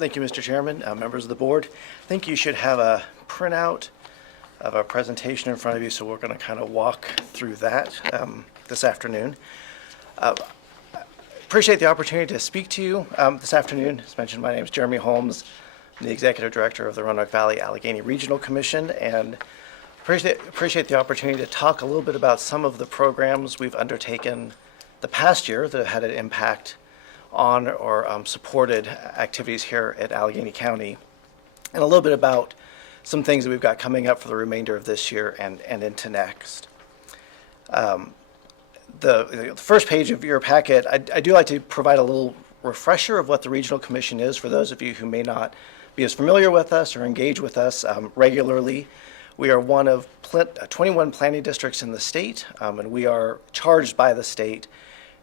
Thank you, Mr. Chairman, members of the board. I think you should have a printout of our presentation in front of you, so we're going to kind of walk through that this afternoon. Appreciate the opportunity to speak to you this afternoon. As mentioned, my name is Jeremy Holmes. I'm the Executive Director of the Roanoke Valley Alleghany Regional Commission, and appreciate the opportunity to talk a little bit about some of the programs we've undertaken the past year that have had an impact on or supported activities here at Alleghany County, and a little bit about some things that we've got coming up for the remainder of this year and into next. The first page of your packet, I do like to provide a little refresher of what the Regional Commission is for those of you who may not be as familiar with us or engage with us regularly. We are one of 21 planning districts in the state, and we are charged by the state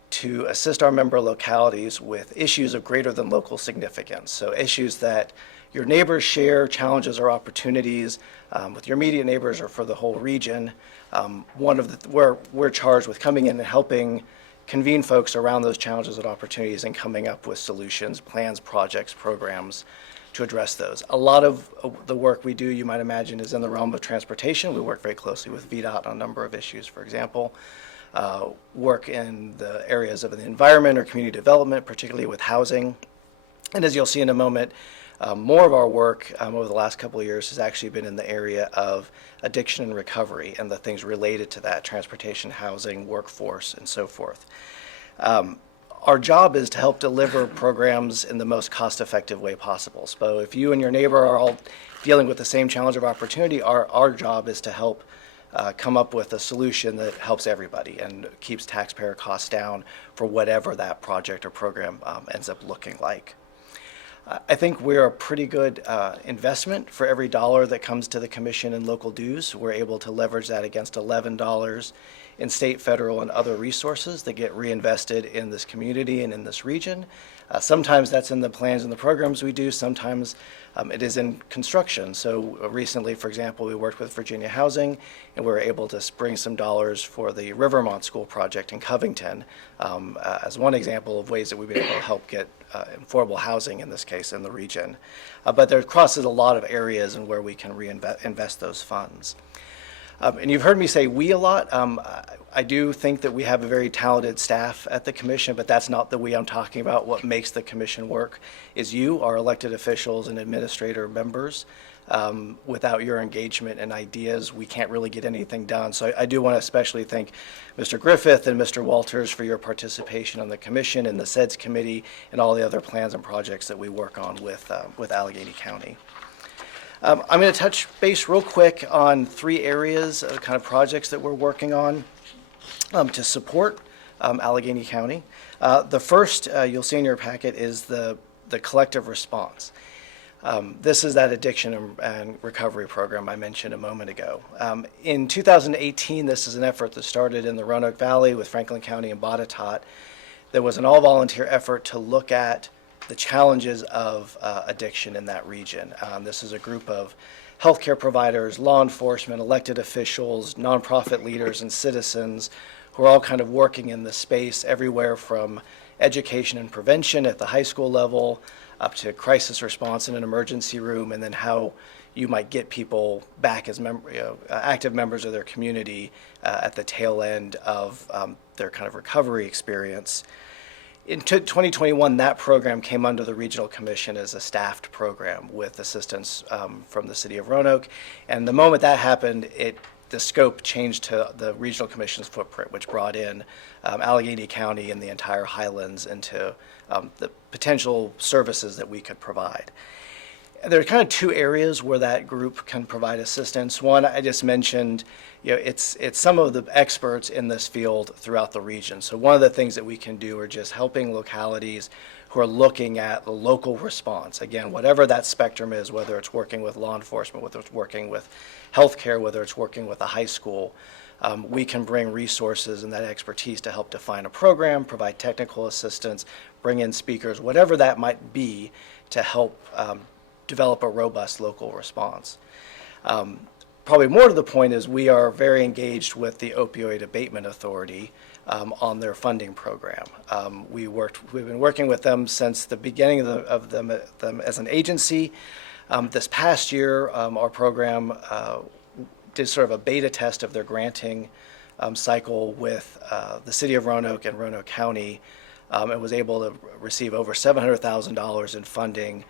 to assist our member localities with issues of greater than local significance. So issues that your neighbors share, challenges or opportunities with your immediate neighbors or for the whole region. We're charged with coming in and helping convene folks around those challenges and opportunities and coming up with solutions, plans, projects, programs to address those. A lot of the work we do, you might imagine, is in the realm of transportation. We work very closely with VDOT on a number of issues, for example. Work in the areas of the environment or community development, particularly with housing. And as you'll see in a moment, more of our work over the last couple of years has actually been in the area of addiction and recovery and the things related to that, transportation, housing, workforce, and so forth. Our job is to help deliver programs in the most cost-effective way possible. So if you and your neighbor are all dealing with the same challenge of opportunity, our job is to help come up with a solution that helps everybody and keeps taxpayer costs down for whatever that project or program ends up looking like. I think we're a pretty good investment for every dollar that comes to the commission in local dues. We're able to leverage that against $11 in state, federal, and other resources that get reinvested in this community and in this region. Sometimes that's in the plans and the programs we do. Sometimes it is in construction. So recently, for example, we worked with Virginia Housing, and we were able to bring some dollars for the Rivermont School project in Covington as one example of ways that we've been able to help get affordable housing, in this case, in the region. But there crosses a lot of areas in where we can reinvest those funds. And you've heard me say we a lot. I do think that we have a very talented staff at the commission, but that's not the we I'm talking about. What makes the commission work is you, our elected officials and administrator members. Without your engagement and ideas, we can't really get anything done. So I do want to especially thank Mr. Griffith and Mr. Walters for your participation on the commission and the SEDS committee and all the other plans and projects that we work on with Alleghany County. I'm going to touch base real quick on three areas of kind of projects that we're working on to support Alleghany County. The first you'll see in your packet is the collective response. This is that addiction and recovery program I mentioned a moment ago. In 2018, this is an effort that started in the Roanoke Valley with Franklin County and Botetourt. There was an all-volunteer effort to look at the challenges of addiction in that region. This is a group of healthcare providers, law enforcement, elected officials, nonprofit leaders, and citizens who are all kind of working in this space, everywhere from education and prevention at the high school level up to crisis response in an emergency room, and then how you might get people back as active members of their community at the tail end of their kind of recovery experience. In 2021, that program came under the Regional Commission as a staffed program with assistance from the City of Roanoke. And the moment that happened, the scope changed to the Regional Commission's footprint, which brought in Alleghany County and the entire Highlands into the potential services that we could provide. There are kind of two areas where that group can provide assistance. One, I just mentioned, it's some of the experts in this field throughout the region. So one of the things that we can do are just helping localities who are looking at the local response. Again, whatever that spectrum is, whether it's working with law enforcement, whether it's working with healthcare, whether it's working with a high school, we can bring resources and that expertise to help define a program, provide technical assistance, bring in speakers, whatever that might be to help develop a robust local response. Probably more to the point is we are very engaged with the Opioid Abatement Authority on their funding program. We've been working with them since the beginning of them as an agency. This past year, our program did sort of a beta test of their granting cycle with the city of Roanoke and Roanoke County, and was able to receive over $700,000 in funding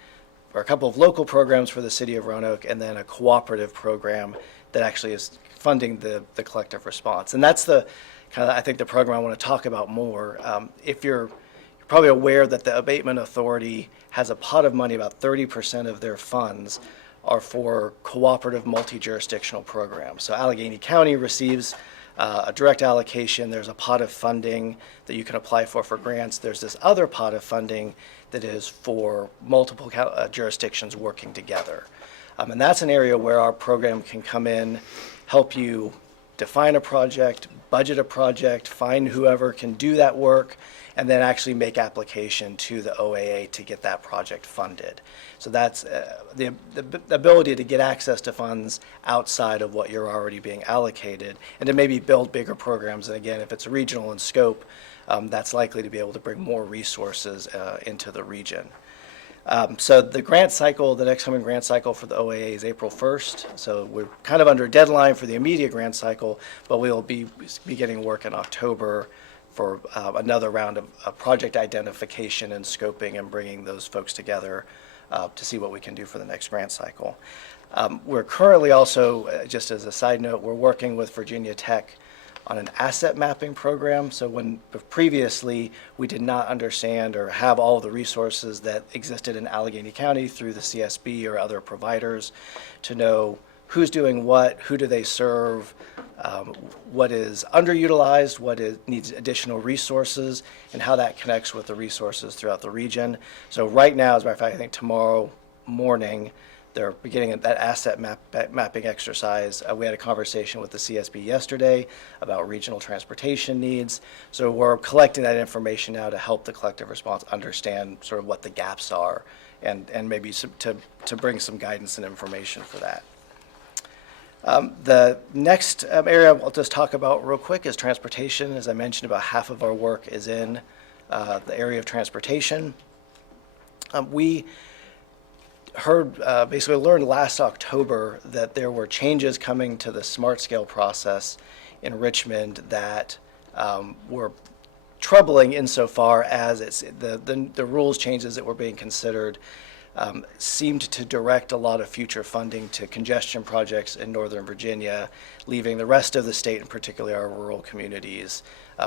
for a couple of local programs for the city of Roanoke, and then a cooperative program that actually is funding the collective response. And that's the kind of, I think, the program I want to talk about more. If you're probably aware that the Abatement Authority has a pot of money, about 30% of their funds are for cooperative multi-jurisdictional programs. So Alleghany County receives a direct allocation. There's a pot of funding that you can apply for grants. There's this other pot of funding that is for multiple jurisdictions working together. And that's an area where our program can come in, help you define a project, budget a project, find whoever can do that work, and then actually make application to the OAA to get that project funded. So that's the ability to get access to funds outside of what you're already being allocated, and to maybe build bigger programs. And again, if it's regional in scope, that's likely to be able to bring more resources into the region. So the grant cycle, the next coming grant cycle for the OAA is April 1st. So we're kind of under deadline for the immediate grant cycle, but we'll be beginning work in October for another round of project identification and scoping, and bringing those folks together to see what we can do for the next grant cycle. We're currently also, just as a side note, we're working with Virginia Tech on an asset mapping program. So when previously we did not understand or have all of the resources that existed in Alleghany County through the CSB or other providers to know who's doing what, who do they serve, what is underutilized, needs additional resources, and how that connects with the resources throughout the region. So right now, as a matter of fact, I think tomorrow morning, they're beginning that asset mapping exercise. We had a conversation with the CSB yesterday about regional transportation needs. So we're collecting that information now to help the collective response understand sort of what the gaps are, and maybe to bring some guidance and information for that. The next area I'll just talk about real quick is transportation. As I mentioned, about half of our work is in the area of transportation. We basically learned last October that there were changes coming to the smart scale process in Richmond that were troubling insofar as the rules changes that were being considered seemed to direct a lot of future funding to congestion projects in Northern Virginia, leaving the rest of the state, and particularly our rural communities,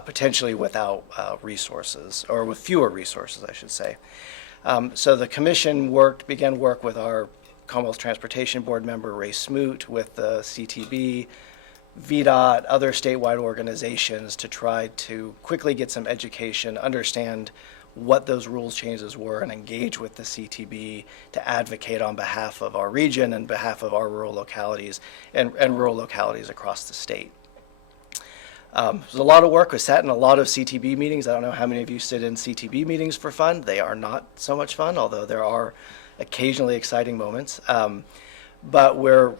potentially without resources, or with fewer resources, I should say. So the commission began work with our Commonwealth Transportation Board member, Ray Smoot, with the CTB, VDOT, other statewide organizations to try to quickly get some education, understand what those rules changes were, and engage with the CTB to advocate on behalf of our region and behalf of our rural localities and rural localities across the state. There's a lot of work. We sat in a lot of CTB meetings. I don't know how many of you sit in CTB meetings for fun. They are not so much fun, although there are occasionally exciting moments. But we're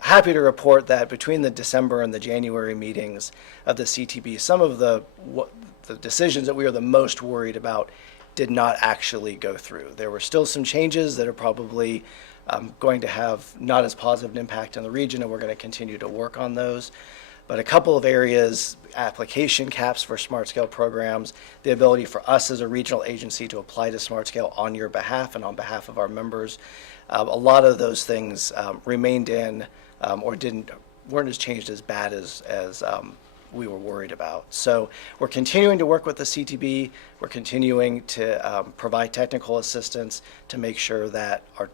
happy to report that between the December and the January meetings of the CTB, some of the decisions that we are the most worried about did not actually go through. There were still some changes that are probably going to have not as positive an impact in the region, and we're going to continue to work on those. But a couple of areas, application caps for smart scale programs, the ability for us as a regional agency to apply to smart scale on your behalf and on behalf of our members, a lot of those things remained in or weren't as changed as bad as we were worried about. So we're continuing to work with the CTB. We're continuing to provide technical assistance to make sure that our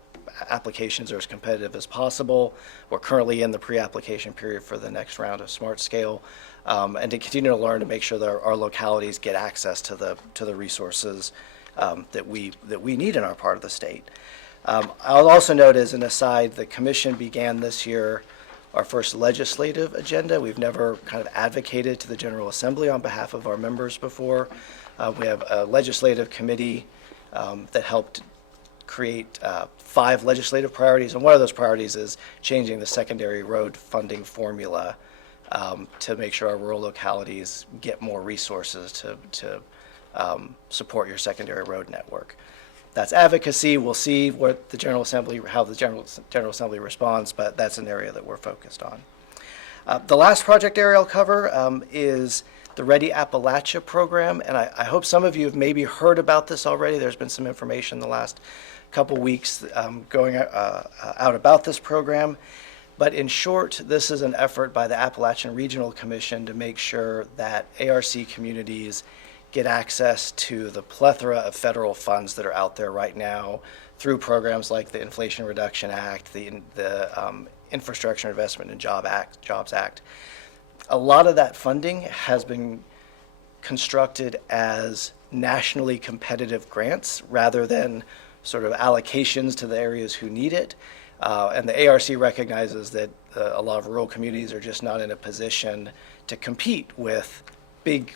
applications are as competitive as possible. We're currently in the pre-application period for the next round of smart scale, and to continue to learn to make sure that our localities get access to the resources that we need in our part of the state. I'll also note, as an aside, the commission began this year our first legislative agenda. We've never kind of advocated to the General Assembly on behalf of our members before. We have a legislative committee that helped create 5 legislative priorities, and one of those priorities is changing the secondary road funding formula to make sure our rural localities get more resources to support your secondary road network. That's advocacy. We'll see what the General Assembly, how the General Assembly responds, but that's an area that we're focused on. The last project area I'll cover is the Ready Appalachia program, and I hope some of you have maybe heard about this already. There's been some information the last couple weeks going out about this program. But in short, this is an effort by the Appalachian Regional Commission to make sure that ARC communities get access to the plethora of federal funds that are out there right now through programs like the Inflation Reduction Act, the Infrastructure Investment and Jobs Act. A lot of that funding has been constructed as nationally competitive grants rather than sort of allocations to the areas who need it. And the ARC recognizes that a lot of rural communities are just not in a position to compete with big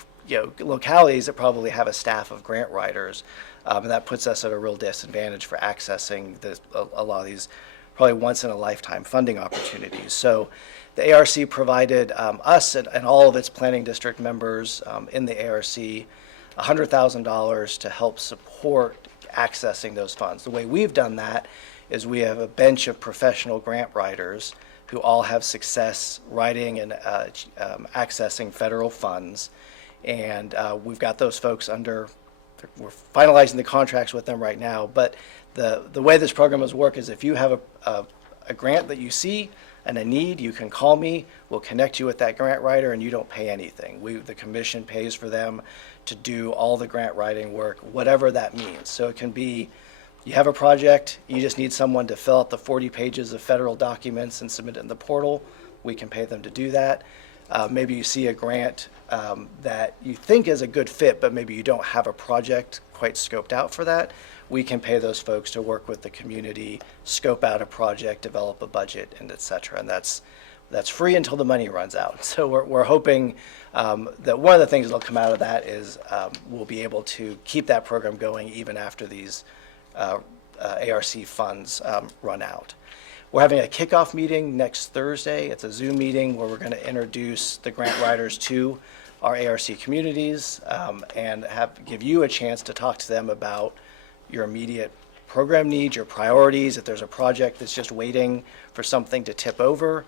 localities that probably have a staff of grant writers. And that puts us at a real disadvantage for accessing a lot of these probably once in a lifetime funding opportunities. So the ARC provided us and all of its planning district members in the ARC $100,000 to help support accessing those funds. The way we've done that is we have a bench of professional grant writers who all have success writing and accessing federal funds. And we've got those folks we're finalizing the contracts with them right now. But the way this program has worked is if you have a grant that you see and a need, you can call me, we'll connect you with that grant writer, and you don't pay anything. The commission pays for them to do all the grant writing work, whatever that means. So it can be, you have a project, you just need someone to fill out the 40 pages of federal documents and submit it in the portal, we can pay them to do that. Maybe you see a grant that you think is a good fit, but maybe you don't have a project quite scoped out for that. We can pay those folks to work with the community, scope out a project, develop a budget, and et cetera. And that's free until the money runs out. So we're hoping that one of the things that'll come out of that is we'll be able to keep that program going even after these ARC funds run out. We're having a kickoff meeting next Thursday. It's a Zoom meeting where we're going to introduce the grant writers to our ARC communities and give you a chance to talk to them about your immediate program needs, your priorities, if there's a project that's just waiting for something to tip over,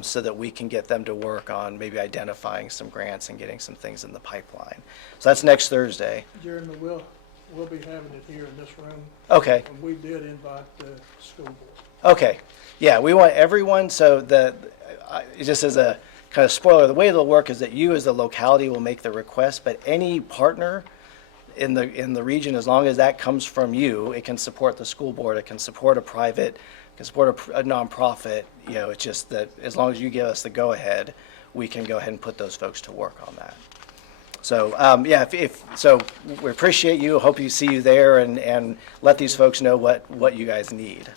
so that we can get them to work on maybe identifying some grants and getting some things in the pipeline. So that's next Thursday. Jeremy, we'll be having it here in this room. Okay. And we did invite the school board. Okay. Yeah, we want everyone, so just as a kind of spoiler, the way it'll work is that you as the locality will make the request, but any partner in the region, as long as that comes from you, it can support the school board, it can support a private, it can support a nonprofit. It's just that as long as you give us the go-ahead, we can go ahead and put those folks to work on that. So yeah, so we appreciate you. Hope you see you there, and let these folks know what you guys need.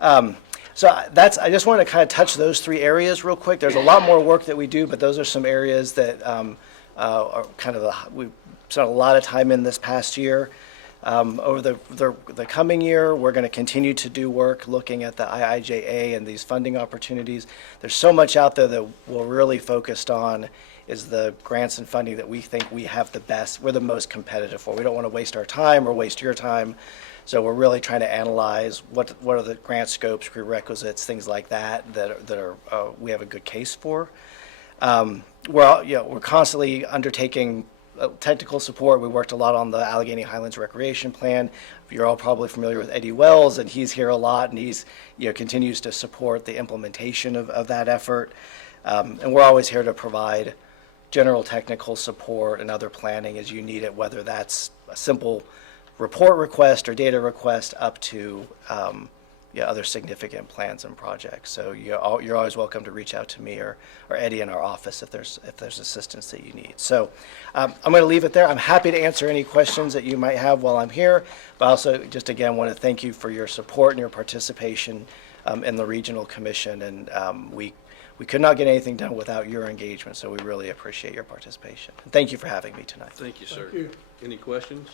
So I just want to kind of touch those three areas real quick. There's a lot more work that we do, but those are some areas that are kind of we've spent a lot of time in this past year. Over the coming year, we're going to continue to do work looking at the IIJA and these funding opportunities. There's so much out there that we're really focused on is the grants and funding that we think we have we're the most competitive for. We don't want to waste our time or waste your time. So we're really trying to analyze what are the grant scopes, prerequisites, things like that we have a good case for. We're constantly undertaking technical support. We worked a lot on the Alleghany Highlands Recreation Plan. You're all probably familiar with Eddie Wells, and he's here a lot, and he's continues to support the implementation of that effort. And we're always here to provide general technical support and other planning as you need it, whether that's a simple report request or data request up to other significant plans and projects. So you're always welcome to reach out to me or Eddie in our office if there's assistance that you need. So I'm going to leave it there. I'm happy to answer any questions that you might have while I'm here, but I also just again want to thank you for your support and your participation in the Regional Commission. And we could not get anything done without your engagement, so we really appreciate your participation. And thank you for having me tonight. Thank you, sir. Thank you. Any questions?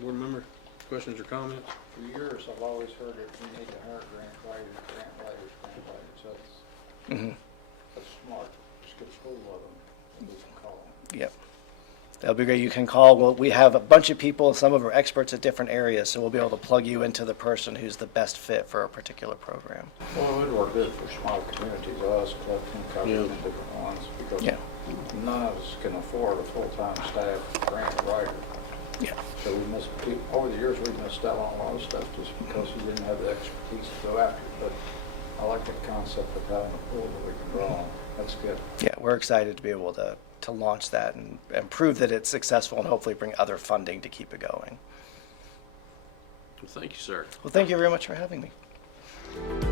Board member, questions or comments? For years, I've always heard that you need to hire grant writers. So that's smart. get a pool of them, and we can call them. Yep. That'll be great. You can call. Well, we have a bunch of people, some of them are experts at different areas, so we'll be able to plug you into the person who's the best fit for a particular program. Well, it worked good for small communities, us, Clifton, covering Yeah. the different ones, because Yeah. none of us can afford a full-time staff grant writer. Yeah. So over the years, we missed out on a lot of stuff just because we didn't have the expertise to go after it. But I like the concept of having a pool that we can draw on. That's good. Yeah, we're excited to be able to launch that and prove that it's successful and hopefully bring other funding to keep it going. Well, thank you, sir. Well, thank you very much for having me.